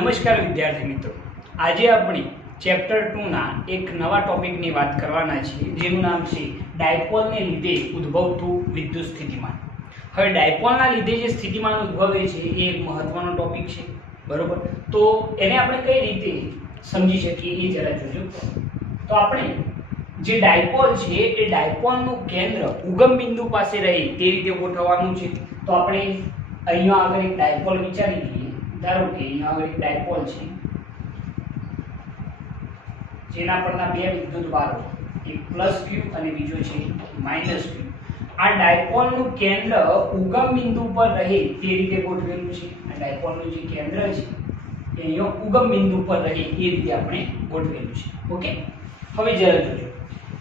નમસ્કાર વિદ્યાર્થી મિત્રો, આજે આપણે ચેપ્ટર 2 ના એક નવા ટોપિકની વાત કરવાના છીએ, જેનું નામ છે ડાયપોલને લીધે ઉદ્ભવતું વિદ્યુત સ્થિતિમાન. હવે ડાયપોલના લીધે જે સ્થિતિમાન ઉદ્ભવે છે એ એક મહત્વનો ટોપિક છે, બરોબર. તો એને આપણે કઈ રીતે સમજી શકીએ એ જરા જોજો. તો આપણે જે ડાયપોલ છે એ ડાયપોલનું કેન્દ્ર ઉગમ બિંદુ પાસે રહે તે રીતે ગોઠવવાનું છે. તો આપણે અહીંયા આગળ એક ડાયપોલ વિચારી લઈએ. ધારો કે અહીંયા આગળ એક ડાયપોલ છે જેના પરના બે વિદ્યુતભારો, એક +q અને બીજો છે -q. આ ડાયપોલનું કેન્દ્ર ઉગમ બિંદુ પર રહે તે રીતે ગોઠવેલું છે. આ ડાયપોલનું જે કેન્દ્ર છે એ અહીંયા ઉગમ બિંદુ પર રહે એ રીતે આપણે ગોઠવેલું છે. ઓકે, હવે જરા જોજો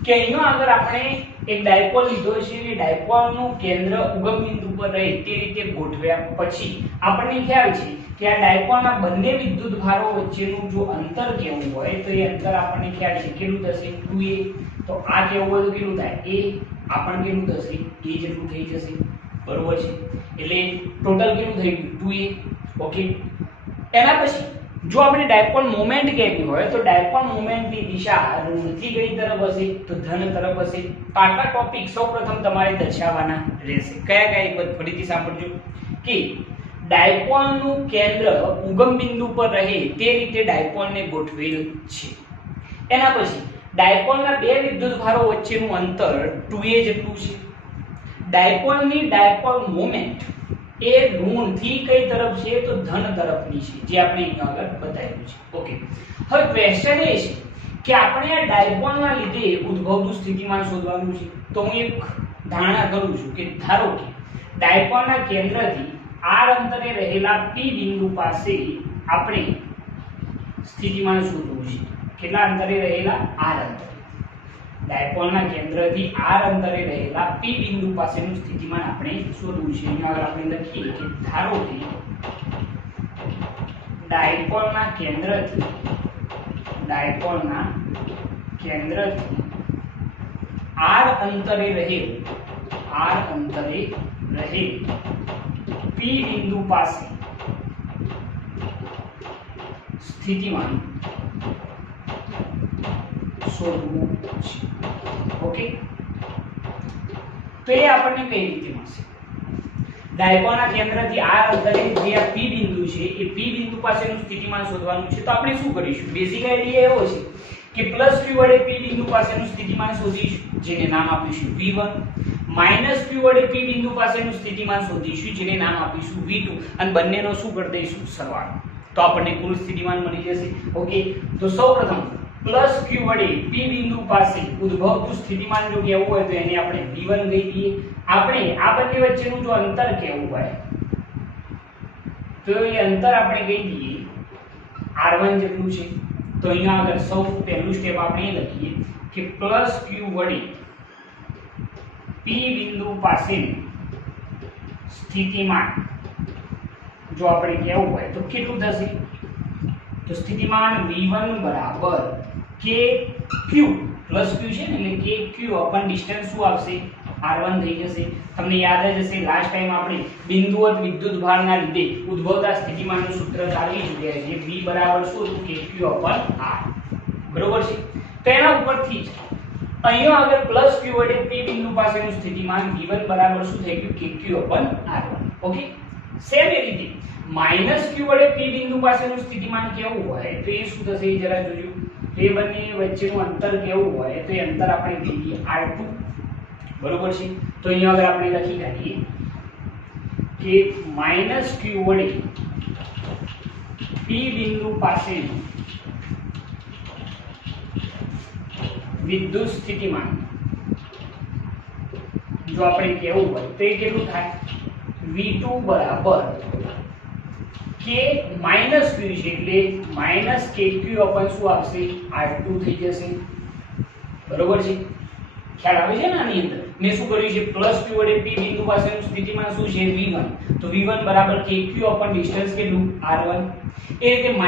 કે અહીંયા આગળ આપણે એક ડાયપોલ લીધો છે અને ડાયપોલનું કેન્દ્ર ઉગમ બિંદુ પર રહે તે રીતે ગોઠવ્યા પછી આપણને ખ્યાલ છે કે આ ડાયપોલના બંને વિદ્યુતભારો વચ્ચેનું જો અંતર કેવું હોય તો એ અંતર આપણને ખ્યાલ છે કેટલું થશે, 2a. તો આ કેવું હોય તો કેટલું થાય, a. આ પણ કેટલું થશે, a જેટલું થઈ જશે, બરોબર છે. એટલે ટોટલ કેટલું થઈ ગયું, 2a. ઓકે, એના પછી જો આપણે ડાયપોલ મોમેન્ટ કેવી હોય તો ડાયપોલ મોમેન્ટની દિશા ઋણથી કઈ તરફ હશે, તો ધન તરફ હશે. તો આટલા ટોપિક સૌપ્રથમ તમારે દર્શાવવાના રહેશે. કયા કયા એક ફરીથી સાંભળજો કે ડાયપોલનું કેન્દ્ર ઉગમ બિંદુ પર રહે તે રીતે ડાયપોલને ગોઠવેલ છે. એના પછી ડાયપોલના બે વિદ્યુતભારો વચ્ચેનું અંતર 2a જેટલું છે. ડાયપોલની ડાયપોલ મોમેન્ટ એ ઋણથી કઈ તરફ છે, તો ધન તરફની છે, જે આપણે અહીંયા આગળ બતાવ્યું છે. ઓકે, હવે ક્વેશ્ચન એ છે કે આપણે આ ડાયપોલના લીધે ઉદ્ભવતું સ્થિતિમાન શોધવાનું છે. તો હું એક ધારણા કરું છું કે ધારો કે ડાયપોલના કેન્દ્રથી r અંતરે રહેલા p બિંદુ પાસે આપણે સ્થિતિમાન શોધવું છે. કેટલા અંતરે રહેલા, r અંતરે. ડાયપોલના કેન્દ્રથી r અંતરે રહેલા p બિંદુ પાસેનું સ્થિતિમાન આપણે શોધવું છે. અહીંયા આગળ આપણે લખીએ કે ધારો કે ડાયપોલના કેન્દ્રથી r અંતરે રહેલ p બિંદુ પાસે સ્થિતિમાન શોધવું છે. ઓકે, તો એ આપણને કઈ રીતે મળશે, ડાયપોલના કેન્દ્રથી r અંતરે જે આ p બિંદુ છે એ p બિંદુ પાસેનું સ્થિતિમાન શોધવાનું છે. તો આપણે શું કરીશું, બેઝિક આઈડિયા એવો છે કે +q વડે p બિંદુ પાસેનું સ્થિતિમાન શોધીશું, જેને નામ આપીશું v1. -q વડે p બિંદુ પાસેનું સ્થિતિમાન શોધીશું, જેને નામ આપીશું v2, અને બંનેનો શું કરી દઈશું, સરવાળો. તો આપણને કુલ સ્થિતિમાન મળી જશે. ઓકે, તો સૌપ્રથમ +q વડે p બિંદુ પાસે ઉદ્ભવતું સ્થિતિમાન જો કેવું હોય તો એને આપણે v1 કહી દઈએ. આપણે આ બંને વચ્ચેનું જો અંતર કેવું હોય તો એ અંતર આપણે કહી દઈએ r1 જેટલું છે. તો અહીંયા આગળ સૌ પહેલું સ્ટેપ આપણે એ લખીએ કે +q વડે p બિંદુ પાસેનું સ્થિતિમાન જો આપણે કેવું હોય તો કેટલું થશે, તો સ્થિતિમાન v1 બરાબર kq, +q છે ને એટલે kq અપન ડિસ્ટન્સ શું આવશે, r1 થઈ જશે. તમને યાદ જ હશે લાસ્ટ ટાઈમ આપણે બિંદુવત વિદ્યુતભારના લીધે ઉદ્ભવતા સ્થિતિમાનનું સૂત્ર જાણી ચૂક્યા છે. v બરાબર શું હતું, kq અપન r, બરોબર છે. તો એના ઉપરથી જ અહીંયા આગળ +q વડે p બિંદુ પાસેનું સ્થિતિમાન v1 બરાબર શું થઈ ગયું, kq અપન r1. ઓકે, સેમ એ રીતે -q વડે p બિંદુ પાસેનું સ્થિતિમાન કેવું હોય તો એ શું થશે, એ જરા જોજો. એ બંને વચ્ચેનું અંતર કેવું હોય તો એ અંતર આપણે કહીએ r2, બરોબર છે. તો અહીંયા આગળ આપણે લખી કાઢીએ કે -q વડે p બિંદુ પાસેનું વિદ્યુત સ્થિતિમાન જો આપણે કેવું હોય તો એ કેટલું થાય, v2 બરાબર k -q છે એટલે -kq અપન શું આવશે, r2 થઈ જશે, બરોબર છે. ખ્યાલ આવે છે ને આની અંદર મેં શું કર્યું છે, +q વડે p બિંદુ પાસેનું સ્થિતિમાન શું છે, v1. તો v1 બરાબર kq અપન ડિસ્ટન્સ કેટલું, r1. એ રીતે -q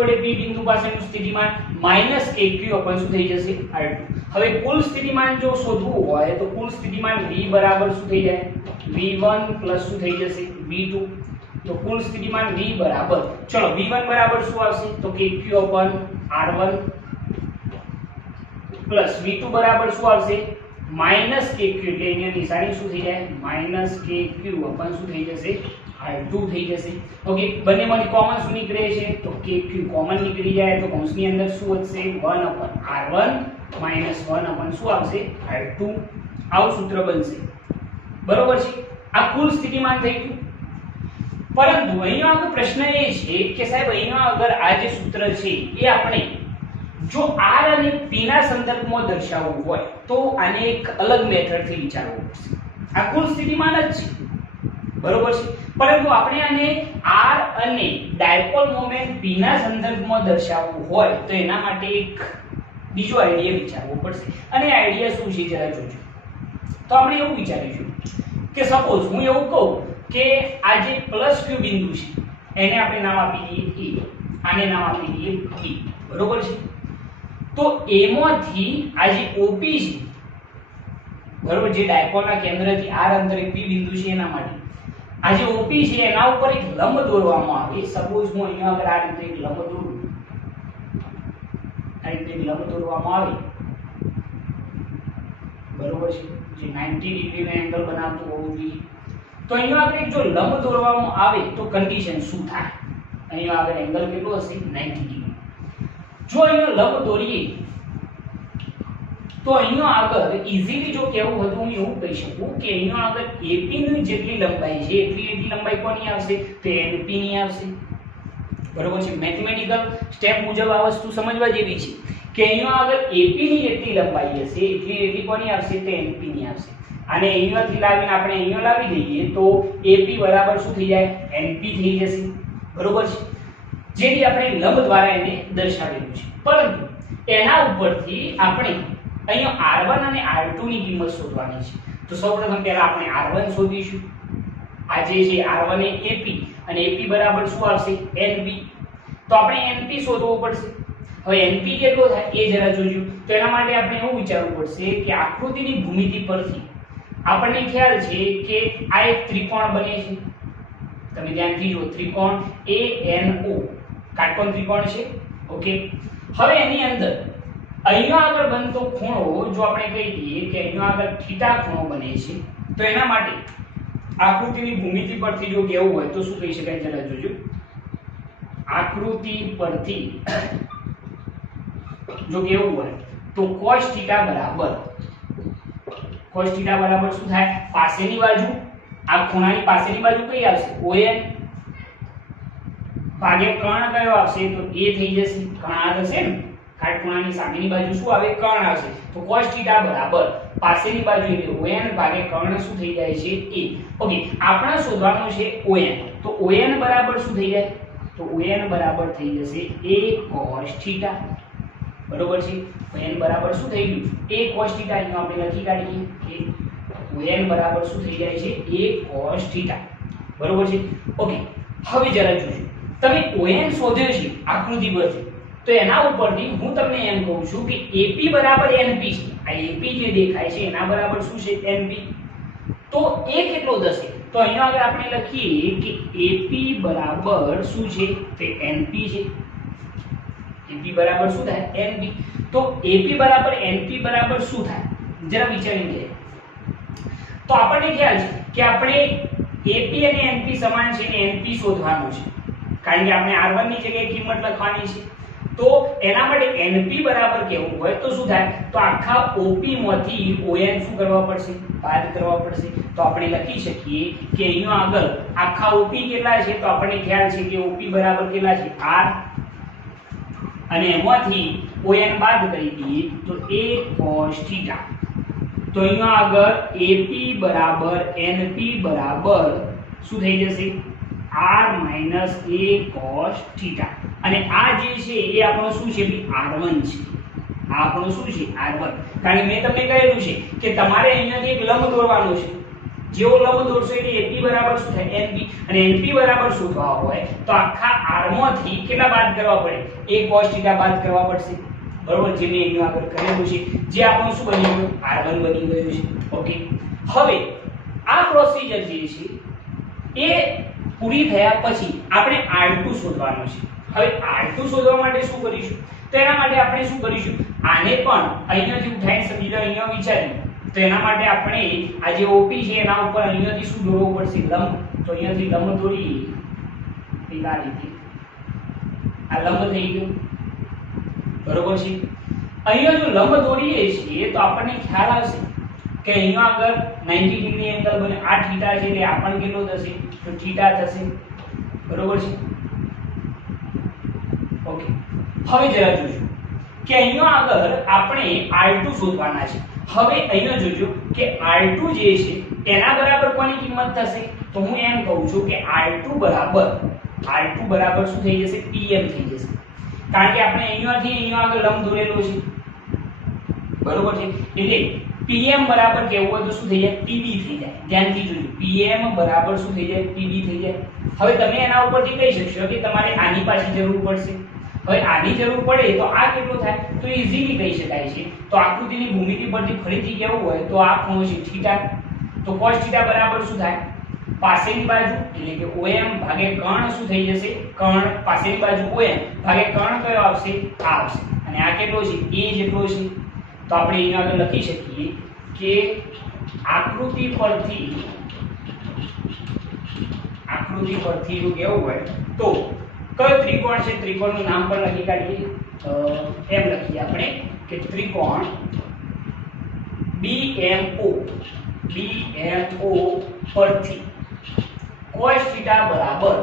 વડે p બિંદુ પાસેનું સ્થિતિમાન -kq અપન શું થઈ જશે, r2. હવે કુલ સ્થિતિમાન જો શોધવું હોય તો કુલ સ્થિતિમાન v બરાબર શું થઈ જાય, v1 પ્લસ શું થઈ જશે, v2. તો કુલ સ્થિતિમાન V બરાબર, ચલો V1 બરાબર શું આવશે તો KQ upon R1 plus V2 બરાબર શું આવશે માઈનસ KQ, એટલે અહીંયા નિશાની શું થઈ જાય માઈનસ KQ upon શું થઈ જશે R2 થઈ જશે. ઓકે, બંનેમાંથી કોમન શું નીકળે છે તો KQ કોમન નીકળી જાય તો કૌંસની અંદર શું વધશે 1 upon R1 minus 1 upon શું આવશે R2. આવું સૂત્ર બનશે. બરોબર છે, આ કુલ સ્થિતિમાન થઈ ગયું. પરંતુ અહીંયા આગળ પ્રશ્ન એ છે કે સાહેબ અહીંયા આગળ આ જે સૂત્ર છે એ આપણે જો R અને P ના સંદર્ભમાં દર્શાવવું હોય તો આને એક અલગ મેથડથી વિચારવું પડશે. આ કુલ સ્થિતિમાન જ છે, બરોબર છે, પરંતુ આપણે આને R અને ડાયપોલ મોમેન્ટ P ના સંદર્ભમાં દર્શાવવું હોય તો એના માટે એક બીજો આઈડિયા વિચારવો પડશે. અને આઈડિયા શું છે જરા જોજો. તો આપણે એવું વિચારીશું કે સપોઝ હું એવું કહું કે આ જે પ્લસ Q બિંદુ છે એને આપણે નામ આપી દઈએ A, આને નામ આપી દઈએ B, બરોબર છે. તો એમાંથી આ જે OP છે, બરોબર, જે ડાયપોલના કેન્દ્રથી R અંતરે P બિંદુ છે એના માટે આ જે OP છે એના ઉપર એક લંબ દોરવામાં આવે. સપોઝ હું અહીંયા આગળ આ રીતે એક લંબ દોરું, આ રીતે એક લંબ દોરવામાં આવે, બરોબર છે, જે 90 ડિગ્રીનો એંગલ બનાવતું હોવું જોઈએ. તો અહીંયા આગળ જો લંબ દોરવામાં આવે તો કન્ડિશન શું થાય, અહીંયા આગળ એંગલ કેટલો હશે 90 ડિગ્રી. જો અહીંયા લંબ દોરીએ તો અહીંયા આગળ ઈઝીલી જો કહેવું હોય તો હું એવું કહી શકું કે અહીંયા આગળ AP ની જેટલી લંબાઈ છે એટલી લંબાઈ કોની આવશે તો NP ની આવશે. બરોબર છે, મેથેમેટિકલ સ્ટેપ મુજબ આ વસ્તુ સમજવા જેવી છે કે અહીંયા આગળ AP ની જેટલી લંબાઈ હશે એટલી કોની આવશે તો NP ની આવશે. આને અહીંયાથી લાવીને આપણે અહીંયા લાવી દઈએ તો AP બરાબર શું થઈ જાય NP થઈ જશે. બરોબર છે, જેથી આપણે લંબ દ્વારા એને દર્શાવેલું છે. પરંતુ એના ઉપરથી આપણે અહીંયા R1 અને R2 ની કિંમત શોધવાની છે. તો સૌપ્રથમ પહેલા આપણે R1 શોધીશું. આ જે છે R1 એ AP અને AP બરાબર શું આવશે NP. તો આપણે NP શોધવો પડશે. હવે NP કેટલો થાય એ જરા જોજો. તો એના માટે આપણે એવું વિચારવું પડશે કે આકૃતિની ભૂમિતિ પરથી આપણને ખ્યાલ છે કે આ એક ત્રિકોણ બને છે. તમે ધ્યાનથી જુઓ, ત્રિકોણ ANO કાટકોણ ત્રિકોણ છે. ઓકે, હવે એની અંદર અહીંયા આગળ બનતો ખૂણો જો આપણે કહી દઈએ કે અહીંયા આગળ થીટા ખૂણો બને છે તો એના માટે આકૃતિની ભૂમિતિ પરથી જો કહેવું હોય તો શું કહી શકાય જરા જોજો. આકૃતિ પરથી જો કહેવું હોય તો cos થીટા બરાબર શું થાય પાસેની બાજુ, આ ખૂણાની પાસેની બાજુ કઈ આવશે ON ભાગે કર્ણ કયો આવશે તો A થઈ જશે. કર્ણ થશે ને, કાટખૂણાની સામેની બાજુ શું આવે કર્ણ આવશે. તો cos થીટા બરાબર પાસેની બાજુ એટલે ON ભાગે કર્ણ શું થઈ જાય છે A. ઓકે, આપણે શોધવાનું છે ON. તો ON બરાબર શું થઈ જાય તો ON બરાબર થઈ જશે A cos થીટા. બરોબર છે, ON બરાબર શું થઈ ગયું A cos થીટા. અહીંયા આપણે લખી કાઢીએ કે ON બરાબર શું થઈ જાય છે A cos થીટા. બરોબર છે. ઓકે, હવે જરા જોજો, તમે ON શોધ્યો છે આકૃતિ પરથી તો એના ઉપરથી હું તમને એમ કહું છું કે AP બરાબર NP છે. આ AP જે દેખાય છે એના બરાબર શું છે NP. તો A કેટલો થશે તો અહીંયા આગળ આપણે લખીએ કે AP બરાબર શું છે તે NP છે. AP બરાબર શું થાય NP. તો AP બરાબર NP બરાબર શું થાય જરા વિચારી લે. તો આપણને ખ્યાલ છે કે આપણે AP અને NP સમાન છે ને NP શોધવાનું છે, કારણ કે આપણે R1 ની જગ્યાએ કિંમત લખવાની છે. તો એના માટે NP બરાબર કેવું હોય તો શું થાય તો આખા OP માંથી ON શું કરવા પડશે બાદ કરવા પડશે. તો આપણે લખી શકીએ કે અહીંયા આગળ આખા OP કેટલા છે તો આપણને ખ્યાલ છે કે OP બરાબર કેટલા છે R અને એમાંથી ON બાદ કરી દઈએ તો A cos થીટા. તો અહીંયા આગળ AP બરાબર NP બરાબર શું થઈ જશે R minus A cos theta. અને આ જે છે એ આપણો શું છે R1 છે. આ આપણો શું છે R1, કારણ કે મેં તમને કહેલું છે કે તમારે અહીંયાથી એક લંબ દોરવાનો છે. જેવો લંબ દોરશો એટલે AP બરાબર શું થાય NP, અને NP બરાબર શોધવા હોય તો આખા R માંથી કેટલા બાદ કરવા પડે A cos થીટા બાદ કરવા પડશે. બરોબર, જે મેં અહીંયા આગળ કરેલું છે, જે આપણું શું બની ગયું R1 બની ગયું છે. ઓકે, હવે આ પ્રોસીજર જે છે એ પૂરી થયા પછી આપણે R2 શોધવાનો છે. હવે R2 શોધવા માટે શું કરીશું? તો એના માટે આપણે શું કરીશું? આને પણ અહીંયાથી ઉઠાઈને સમજી લો, અહીંયા વિચાર્યું તો એના માટે આપણે આ જે OP છે એના ઉપર અહીંયાથી શું દોરવું પડશે? લંબ. તો અહીંયાથી લંબ દોરીએ એક આ રીતે. આ લંબ થઈ ગયું, બરોબર છે. અહીંયા જો લંબ દોરીએ છીએ તો આપણને ખ્યાલ આવશે કે અહીંયા આગળ 90 ડિગ્રી એંગલ બને. આ થીટા છે એટલે આપણને કેટલો થશે? તો થીટા થશે, બરોબર છે. ઓકે, હવે જરા જોજો કે અહીંયા આગળ આપણે R2 શોધવાના છે. હવે અહીંયા જોજો કે R2 જે છે એના બરાબર કોની કિંમત થશે? તો હું એમ કહું છું કે R2 બરાબર શું થઈ જશે? PM થઈ જશે. કારણ કે આપણે અહીંયાથી અહીંયા આગળ લંબ દોરેલો છે, બરોબર છે. એટલે PM બરાબર કેવું હોય તો શું થઈ જાય? PB થઈ જાય. ધ્યાનથી જોજો, PM બરાબર શું થઈ જાય? PB થઈ જાય. હવે તમે એના ઉપરથી કહી શકશો કે તમારે આની પાછી જરૂર પડશે. હવે આની જરૂર પડે તો આ કેટલો થાય? તો ઈઝીલી કહી શકાય છે. તો આકૃતિની ભૂમિતિ પરથી ફરીથી કેવું હોય તો આ ખૂણો છે થીટા. તો cos થીટા બરાબર શું થાય? પાસેની બાજુ એટલે કે OM ભાગે કર્ણ શું થઈ જશે? કર્ણ. પાસેની બાજુ OM ભાગે કર્ણ કયો આવશે? આ આવશે. અને આ કેટલો છે? A જેટલો છે. તો આપણે અહીંયા આગળ લખી શકીએ કે આકૃતિ પરથી જો કેવું હોય તો કયો ત્રિકોણ છે? ત્રિકોણનું નામ પણ લખી કાઢીએ. એમ લખીએ આપણે કે ત્રિકોણ BMO પરથી cos થીટા બરાબર,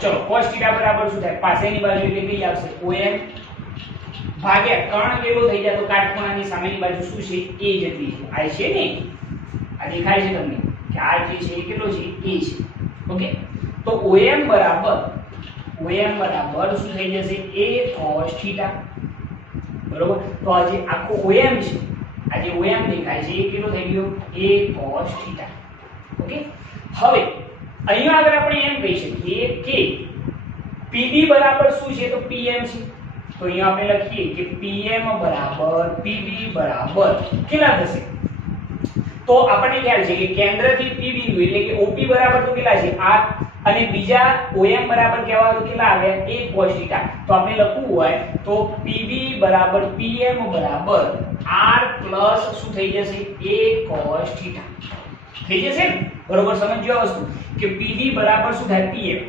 ચલો cos થીટા બરાબર શું થાય? પાસેની બાજુ એટલે કઈ આવશે? OM ભાગ્યા કર્ણ કેટલો થઈ જાય? તો કાટખૂણાની સામેની બાજુ શું છે? A જેટલી છે. આ છે ને, આ દેખાય છે તમને કે આ જે છે એ કેટલો છે? A છે. ઓકે, તો OM બરાબર શું થઈ જશે? A cos થીટા, બરોબર. તો આ જે આખો OM છે, આ જે OM દેખાય છે એ કેટલો થઈ ગયો? A cos theta. ઓકે, હવે અહીંયા આગળ આપણે એમ કહી શકીએ કે PB બરાબર શું છે? તો PM છે. તો અહીંયા આપણે લખીએ કે PM બરાબર PB બરાબર કેટલા થશે? તો આપણને ખ્યાલ છે કે કેન્દ્રથી P બિંદુ એટલે કે OP બરાબર તો કેટલા છે? 8 અને બીજા OM બરાબર કેવા તો કેટલા આવ્યા? A cos theta. તો આપણે લખવું હોય તો PB બરાબર PM બરાબર R પ્લસ શું થઈ જશે? A cos થીટા થઈ જશે ને? બરોબર સમજજો આ વસ્તુ કે PB બરાબર શું થાય? PM.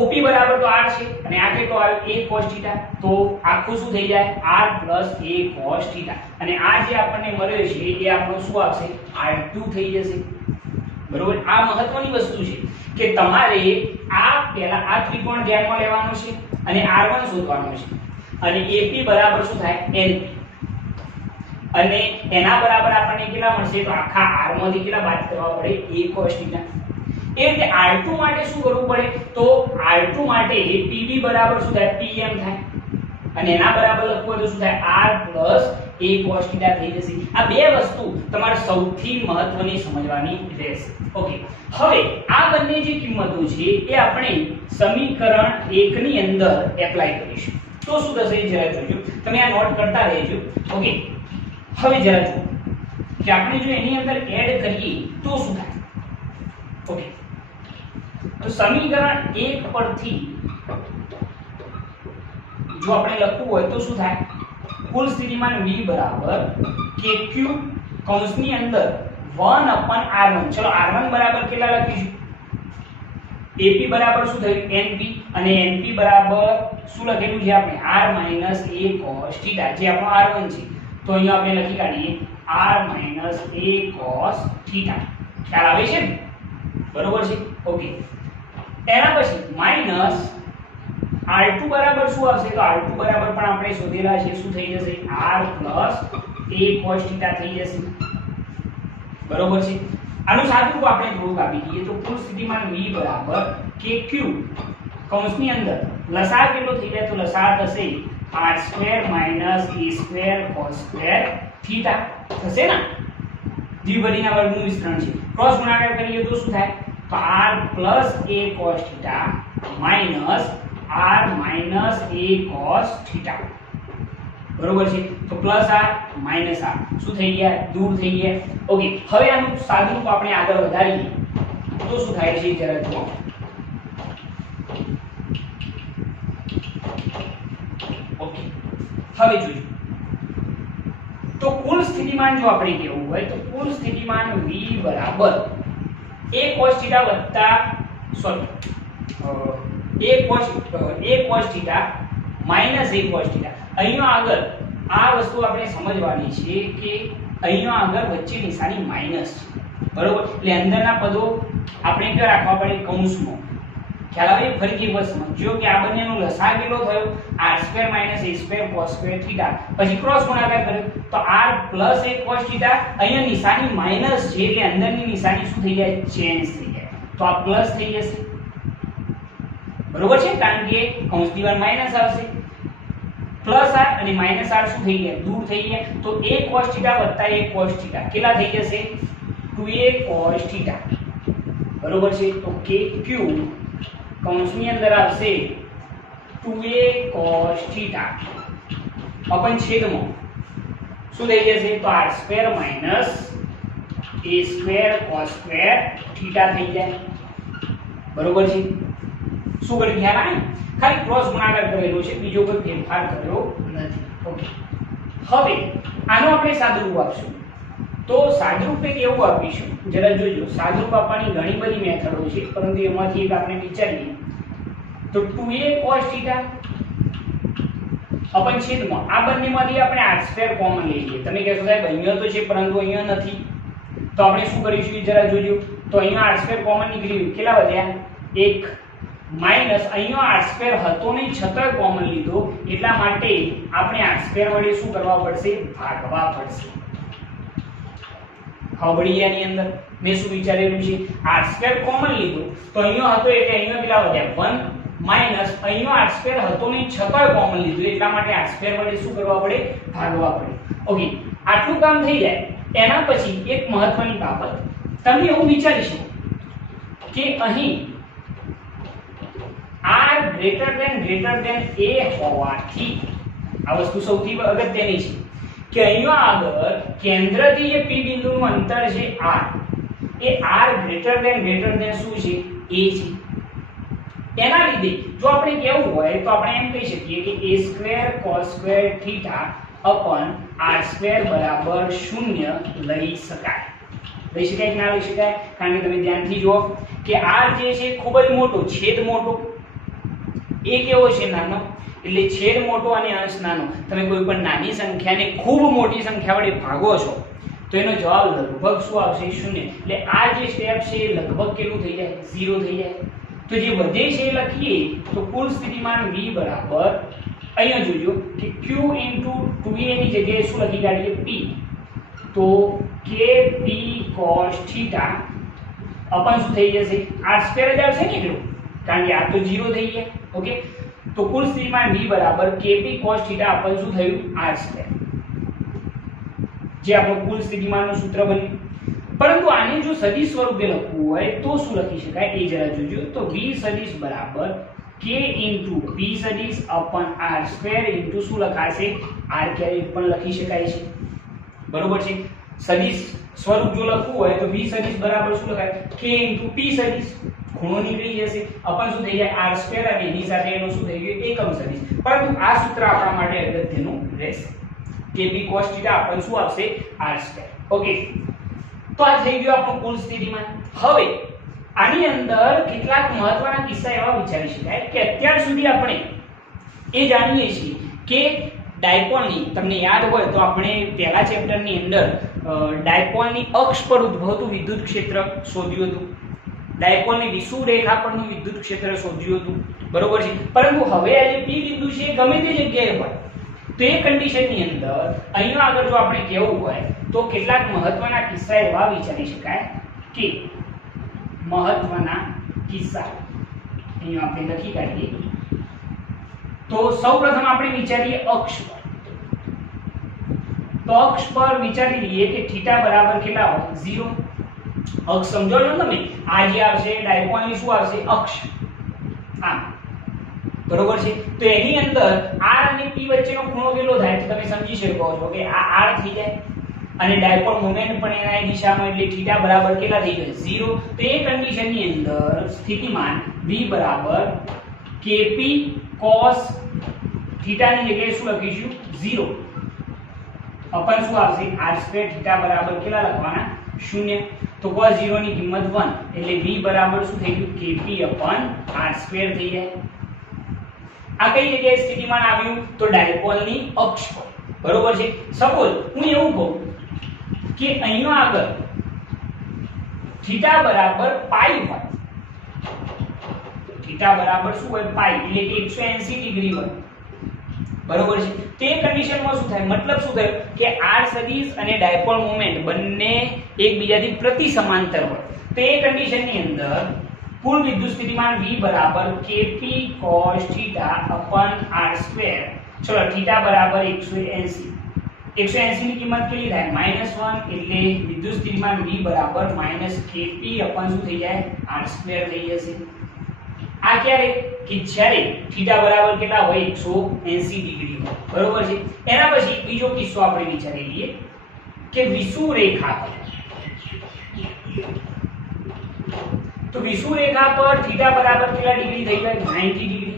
OP બરાબર તો R છે અને આ કેટલો આવે? A cos theta. તો આખું શું થઈ જાય? R plus A cos theta. અને આ જે આપણને મળ્યો છે એ આપણો શું આવશે? R2 થઈ જશે. બરોબર. આ મહત્વની વસ્તુ છે કે તમારે આ પહેલા આ ત્રિકોણ ધ્યાનમાં લેવાનો છે અને R1 શોધવાનો છે. અને AP બરાબર શું થાય? NP. અને એના બરાબર આપણને કેટલા મળશે? તો આખા R માંથી કેટલા બાદ કરવા પડે? A cos theta. એ રીતે R2 માટે શું કરવું પડે? તો R2 માટે PB બરાબર શું થાય? PM થાય. અને એના બરાબર લખવું હોય તો શું થાય? R plus A cos theta થઈ જશે. આ બે વસ્તુ તમારે સૌથી મહત્વની સમજવાની રહેશે. ઓકે, હવે આ બંને જે કિંમતો છે એ આપણે સમીકરણ 1 ની અંદર એપ્લાય કરીશું. તો શું થશે જરા જોજો. તમે આ નોટ કરતા રહેજો. ઓકે, હવે જરા જુઓ કે આપણે જો એની અંદર એડ કરીએ તો શું થાય? ઓકે, તો સમીકરણ 1 પરથી જો આપણે લખવું હોય તો શું થાય? કુલ સ્થિતિમાન V બરાબર KQ કૌંસની અંદર 1/R1. ચલો R1 બરાબર કેટલા લખીશું? AP બરાબર શું થયું? NP. અને NP બરાબર શું લખેલું છે આપણે? R minus A cos theta, જે આપણો R1 છે. તો અહીંયા આપણે લખી કાઢીએ R minus A cos theta. ખ્યાલ આવે છે ને? બરોબર છે. ઓકે, એના પછી માઈનસ R2 બરાબર શું આવશે? તો R2 બરાબર પણ આપણે શોધેલા છે. શું થઈ જશે? R plus A cos theta થઈ જશે. બરોબર છે. આનું સાદુરૂપ આપણે થોડુંક આપી દઈએ તો કુલ સ્થિતિમાન V બરાબર KQ કૌંસની અંદર લસાઅ કેટલો થઈ જાય? તો લસાઅ થશે R² minus A² cos² theta થશે ને? દ્વિપદીના વર્ગનું વિસ્તરણ છે. ક્રોસ ગુણાકાર કરીએ તો શું થાય? તો R plus A cos theta minus R minus A cos theta. બરોબર છે. તો પ્લસ R માઈનસ R શું થઈ ગયા? દૂર થઈ ગયા. ઓકે, હવે આનું સાદુરૂપ આપણે આગળ વધારીએ તો શું થાય છે જરા જુઓ. ઓકે, હવે જોજો તો કુલ સ્થિતિમાન જો આપણે કેવું હોય તો કુલ સ્થિતિમાન v બરાબર a cos θ વત્તા a cos θ minus a cos θ. અહીંયા આગળ આ વસ્તુ આપણે સમજવાની છે કે અહીંયા આગળ વચ્ચે નિશાની માઈનસ છે, બરોબર? એટલે અંદરના પદો આપણે ક્યાં રાખવા પડે? કૌંસમાં. ખ્યાલ આવે? ફરીથી બસ સમજો કે આ બંનેનો લસાઅ કેટલો થયો? r² - a² cos² θ. પછી ક્રોસ ગુણાકાર કર્યો તો r + a cos θ. અહીંયા નિશાની માઈનસ છે એટલે અંદરની નિશાની શું થઈ જાય? ચેન્જ થઈ જાય. તો આ પ્લસ થઈ જશે, બરોબર છે? કારણ કે કૌંસ દીવાલ માઈનસ આવશે. પ્લસ r અને માઈનસ r શું થઈ ગયા? દૂર થઈ ગયા. તો a cos θ વત્તા a cos θ કેટલા થઈ જશે? 2a cos θ, બરોબર છે? તો kq કૌંસની અંદર આવશે 2a cos θ અપન છેદમાં શું થઈ જશે? તો r² - a² cos² θ થઈ જાય, બરોબર છે? શું કર્યું? ખ્યાલ આવે? ખાલી ક્રોસ ગુણાકાર કરેલો છે, બીજો કોઈ ફેરફાર કર્યો નથી. ઓકે, હવે આનો આપણે સાદુરૂપ આપશું. તો સાદુરૂપ એક એવું આપીશું, જરા જોજો. સાદુરૂપ આપવાની ઘણી બધી મેથડો છે, પરંતુ એમાંથી એક આપણે વિચારીએ તો 2a cos θ અપન છેદમાં આ બંનેમાંથી આપણે r² કોમન લઈ લઈએ. તમે કહેશો સાહેબ અહીંયા તો છે પરંતુ અહીંયા નથી, તો આપણે શું કરીશું જરા જોજો. તો અહીંયા r² કોમન નીકળી ગયું, કેટલા વધ્યા? 1 માઈનસ અહીંયા r² હતો નહીં છતાં કોમન લીધો, એટલા માટે આપણે r² વડે શું કરવા પડશે? ભાગવા પડશે. ખબડિયાની અંદર મેં શું વિચારેલું છે? r² કોમન લીધો તો અહીંયા હતો એટલે અહીંયા કેટલા વધ્યા? 1 માઈનસ અહીંયા r² હતો નહીં છતાં કોમન લીધું, એટલા માટે r² વડે શું કરવા પડે? ભાગવા પડે. ઓકે, આટલું કામ થઈ જાય. એના પછી એક મહત્વની બાબત, તમે એવું વિચારી શકો કે અહીં r > a હોવાથી આ વસ્તુ સૌથી અગત્યની છે કે અહીંયા આગળ કેન્દ્રથી જે p બિંદુનું અંતર છે r, એ r > શું છે? a છે. એના લીધે જો આપણે કેવું હોય તો આપણે એમ કહી શકીએ કે a² cos² θ અપન r² બરાબર 0 લઈ શકાય. લઈ શકાય કે ના લઈ શકાય? કારણ કે તમે ધ્યાનથી જુઓ કે r જે છે ખૂબ જ મોટો, છેદ મોટો, એ કેવો છે? નાનો. એટલે છેદ મોટો અને અંશ નાનો. તમે કોઈ પણ નાની સંખ્યાને ખૂબ મોટી સંખ્યા વડે ભાગો છો તો એનો જવાબ લગભગ શું આવશે? 0. એટલે આ જે સ્ટેપ છે એ લગભગ કેટલું થઈ જાય? 0 થઈ જાય. તો જે વધે છે એ લખીએ તો કુલ સ્થિતિમાન v બરાબર અહીંયા જોજો કે q * 2a ની જગ્યાએ શું લખી કાઢીએ? p. તો kp cos θ અપન શું થઈ જશે? r² જ આવશે ને એટલું, કારણ કે આ તો 0 થઈ ગયા. ઓકે, તો કુલ સ્થિતિમાન v બરાબર kp cos θ અપન શું થયું? r², જે આપણું કુલ સ્થિતિમાનનું સૂત્ર બન્યું. પરંતુ આને જો સદિશ સ્વરૂપે લખવું હોય તો શું લખી શકાય એ જરા જોજો. તો v સદિશ બરાબર k * p સદિશ અપન r² શું લખાશે? r પણ લખી શકાય છે, બરોબર છે? સદિશ સ્વરૂપ જો લખવું હોય તો v સદિશ બરાબર શું લખાય? k * p સદિશ, ખૂણો નીકળી જશે, અપન શું થઈ જાય? r² અને એની સાથે એનો શું થઈ ગયું? એકમ સદિશ. પરંતુ આ સૂત્ર આપણા માટે અગત્યનું રહેશે. kp cos θ અપન શું આવશે? r². ઓકે, તો આ થઈ ગયું આપણું કુલ સ્થિતિમાન. હવે આની અંદર કેટલાક મહત્વના કિસ્સા એવા વિચારી શકાય કે અત્યાર સુધી આપણે એ જાણીએ છીએ કે ડાયપોલની, તમને યાદ હોય તો આપણે પહેલા ચેપ્ટરની અંદર ડાયપોલની અક્ષ પર ઉદ્ભવતું વિદ્યુત ક્ષેત્ર શોધ્યું હતું, ડાયપોલની વિષુવરેખા પરનું વિદ્યુત ક્ષેત્ર શોધ્યું હતું, બરોબર છે? પરંતુ હવે આ જે p બિંદુ છે ગમે તે જગ્યાએ હોય તો એ કન્ડિશનની અંદર અહીંયા આગળ જો આપણે કહેવું હોય તો કેટલાક મહત્વના કિસ્સા એવા વિચારી શકાય કે મહત્વના કિસ્સા અહીંયા આપણે લખી કાઢીએ. તો સૌપ્રથમ આપણે વિચારીએ અક્ષ પર. તો અક્ષ પર વિચારી લઈએ કે થીટા બરાબર કેટલા હોય? 0. અક્ષ સમજો છો તમે? આ જે આવશે ડાયપોલની શું આવશે? અક્ષ. આમ, બરોબર છે? તો એની અંદર r અને p વચ્ચેનો ખૂણો કેટલો થાય? તો તમે સમજી શકો છો કે આ r થઈ જાય અને ડાયપોલ મોમેન્ટ પણ એના દિશામાં, એટલે થીટા બરાબર કેટલા થઈ જશે? 0. તો એ કન્ડિશનની અંદર સ્થિતિમાન v બરાબર kp cos થીટા ની જગ્યાએ શું લખીશું 0 અપન શું આવશે r² થીટા બરાબર કેટલા લખવાના 0 તો cos 0 ની કિંમત 1 એટલે v બરાબર શું થઈ ગયું kp/r² થઈ જાય। આ કઈ જગ્યાએ સ્થિતિમાન આવ્યું તો ડાયપોલ ની અક્ષ પર બરોબર છે। સપોઝ હું એવું કહું કે અહીંયા આગળ થીટા બરાબર પાઈ હોય, થીટા બરાબર શું હોય પાઈ એટલે કે 180 ડિગ્રી હોય બરોબર છે। તે કન્ડિશનમાં શું થાય મતલબ શું થાય કે r સદિશ અને ડાયપોલ મોમેન્ટ બંને એકબીજાથી પ્રતિ સમાંતર હોય। તો એ કન્ડિશનની અંદર કુલ વિદ્યુત સ્થિતિમાન v બરાબર kp cos θ r²। ચલો થીટા બરાબર 180 ની કિંમત કેટલી થાય -1 એટલે વિદ્યુત સ્થિતિમાન v બરાબર -kp શું થઈ જાય r² થઈ જશે। આ ક્યારે કે જ્યારે થીટા બરાબર કેટલા હોય 180 ડિગ્રી હોય બરોબર છે। એના પછી બીજો કિસ્સો આપણે વિચારી લઈએ કે વિષુવ રેખા પર, તો વિષુવ રેખા પર થીટા બરાબર કેટલા ડિગ્રી થઈ જાય 90 ડિગ્રી।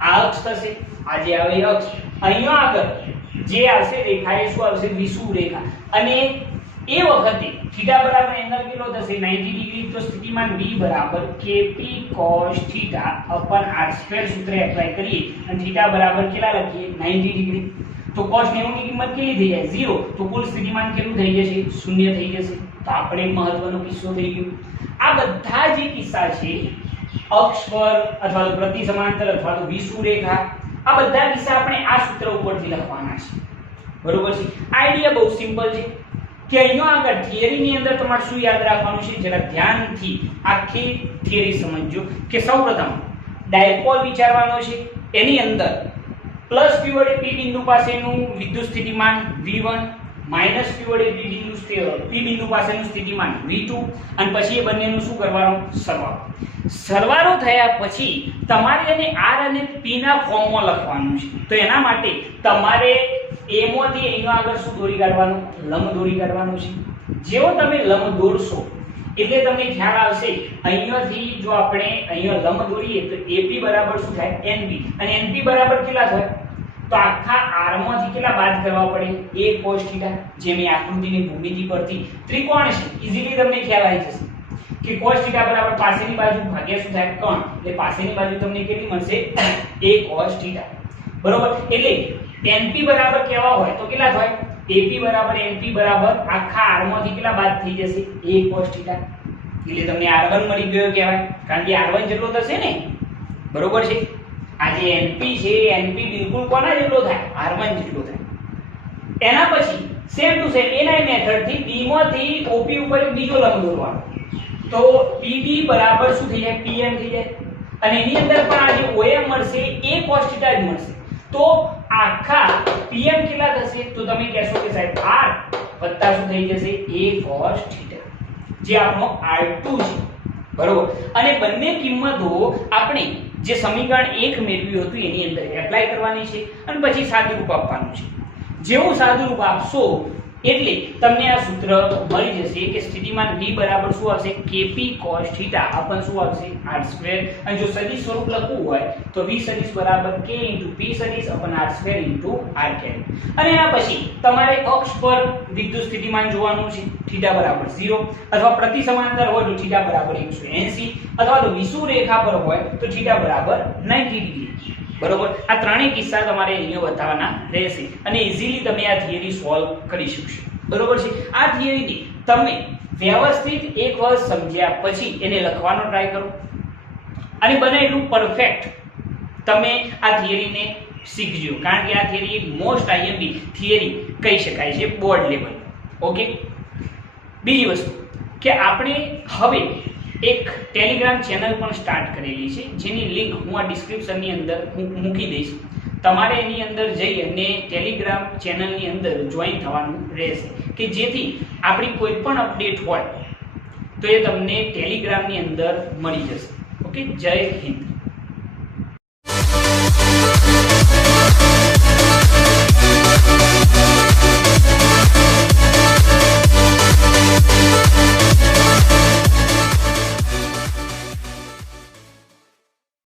આ અક્ષ થશે, આ જે આવે અક્ષ, અહીંયા આગળ જે આવશે રેખા એ શું આવશે વિષુવ રેખા, અને એ વખતે થીટા બરાબર એંગલ કેટલો થશે 90 ડિગ્રી। તો સ્થિતિમાન v બરાબર kp cos θ r² સૂત્ર એપ્લાય કરીએ અને થીટા બરાબર કેટલા લખીએ 90 ડિગ્રી। તો cos 90 ની કિંમત કેટલી થઈ જાય 0, તો કુલ સ્થિતિમાન કેટલું થઈ જશે 0 થઈ જશે। તો આપણે એક મહત્વનો કિસ્સો થઈ ગયો। આ બધા જે કિસ્સા છે અક્ષ પર અથવા તો પ્રતિ સમાંતર અથવા તો વિષુવ રેખા, આ બધા કિસ્સા આપણે આ સૂત્ર ઉપરથી લખવાના છે બરોબર છે। આઈડિયા બહુ સિમ્પલ છે કે અહીંયા આગળ થિયરીની અંદર તમારે શું યાદ રાખવાનું છે, જરા ધ્યાનથી આખી થિયરી સમજજો કે સૌપ્રથમ ડાયપોલ વિચારવાનો છે, એની અંદર પ્લસ p વડે p બિંદુ પાસેનું વિદ્યુત સ્થિતિમાન v1 માઈનસ p વડે p બિંદુ પાસેનું સ્થિતિમાન v2 અને પછી એ બંનેનું શું કરવાનું સરવાળો। સરવાળો થયા પછી તમારે એને r અને p ના ફોર્મમાં લખવાનું છે। તો એના માટે તમારે a માંથી અહીંયા આગળ શું દોરી કાઢવાનું લંબ દોરી કાઢવાનું છે। જેવો તમે લંબ દોરશો એટલે તમને ખ્યાલ આવશે અહીંયાથી જો આપણે અહીંયા લંબ દોરીએ તો AP બરાબર શું થાય NP, અને NP બરાબર કેટલા થાય તો આખા r માંથી કેટલા બાદ કરવા પડે a cos θ। જે મેં આકૃતિની ભૂમિતિ પરથી ત્રિકોણ છે ઈઝીલી તમને ખ્યાલ આવી જશે કે cos θ બરાબર પાસેની બાજુ ભાગ્યા શું થાય કોણ, એટલે પાસેની બાજુ તમને કેટલી મળશે a cos θ બરોબર। એટલે NP બરાબર કેવા હોય તો કેટલા થાય AP બરાબર NP બરાબર આખા r માંથી કેટલા બાદ થઈ જશે a cos θ, એટલે તમને r1 મળી ગયો કહેવાય, કારણ કે r1 જેટલો થશે ને બરોબર છે। આ જે NP છે NP બિલકુલ કોના જેટલો થાય r1 જેટલો થાય। એના પછી સેમ ટુ સેમ એના મેથડ થી b માંથી OP ઉપર એક બીજો લંબ દોરવાનો, તો PB બરાબર શું થઈ જાય PM થઈ જાય, અને એની અંદર પણ આ જે OM મળશે a cos θ જ મળશે। તો આખા PM કેટલા થશે તો તમે કહેશો કે સાહેબ r વત્તા શું થઈ જશે a cos θ, જે આપણો r2 છે બરોબર। અને બંને કિંમતો આપણે જે સમીકરણ 1 મેળવ્યું હતું એની અંદર એપ્લાય કરવાની છે અને પછી સાદુરૂપ આપવાનું છે। જેવું સાદુરૂપ આપશો એટલે તમને આ સૂત્ર મળી જશે કે સ્થિતિમાન v બરાબર શું આવશે kp cos θ આપણ શું આવશે r², અને જો સદિશ સ્વરૂપ લખવું હોય તો v સદિશ બરાબર k p સદિશ r² r²। અને એના પછી તમારે અક્ષ પર વિદ્યુત સ્થિતિમાન જોવાનું છે θ બરાબર 0, અથવા પ્રતિ સમાંતર હોય તો θ બરાબર 180, અથવા તો વિષુવ રેખા પર હોય તો θ બરાબર 90 ડિગ્રી બરોબર। આ ત્રણેય કિસ્સા તમારે અહીંયા બતાવવાના રહેશે અને ઈઝીલી તમે આ થિયરી સોલ્વ કરી શકશો બરોબર છે। આ થિયરીને તમે વ્યવસ્થિત એક વખત સમજ્યા પછી એને લખવાનો ટ્રાય કરો અને બને એટલું પરફેક્ટ તમે આ થિયરીને શીખજો, કારણ કે આ થિયરી એક મોસ્ટ IMP થિયરી કહી શકાય છે બોર્ડ લેવલ। ઓકે, બીજી વસ્તુ કે આપણે હવે એક ટેલિગ્રામ ચેનલ પણ સ્ટાર્ટ કરેલી છે, જેની લિંક હું આ ડિસ્ક્રિપ્શનની અંદર મૂકી દઈશ। તમારે એની અંદર જઈ અને ટેલિગ્રામ ચેનલની અંદર જોઈન થવાનું રહેશે કે જેથી આપણી કોઈ પણ અપડેટ હોય તો એ તમને ટેલિગ્રામની અંદર મળી જશે। ઓકે, જય હિન્દ।